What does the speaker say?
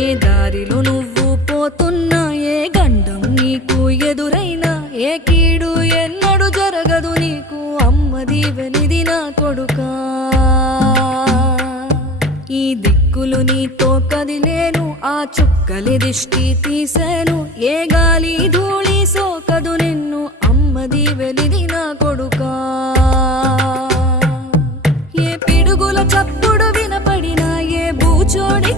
ఏ దారిలో నువ్వు పోతున్నా, ఏ గండం నీకు ఎదురైనా, ఏ కీడు ఎన్నడు జరగదు నీకు, అమ్మ దీవెనిది నా కొడుకా. ఈ దిక్కులు నీతో కదిలేను, ఆ చుక్కలి దిష్టి తీసేను, ఏ గాలి ధూళి సోకదు నిన్ను, అమ్మ దీవెనిది నా కొడుకా. ఏ పిడుగుల చప్పుడు వినపడినా, ఏ బూచోడి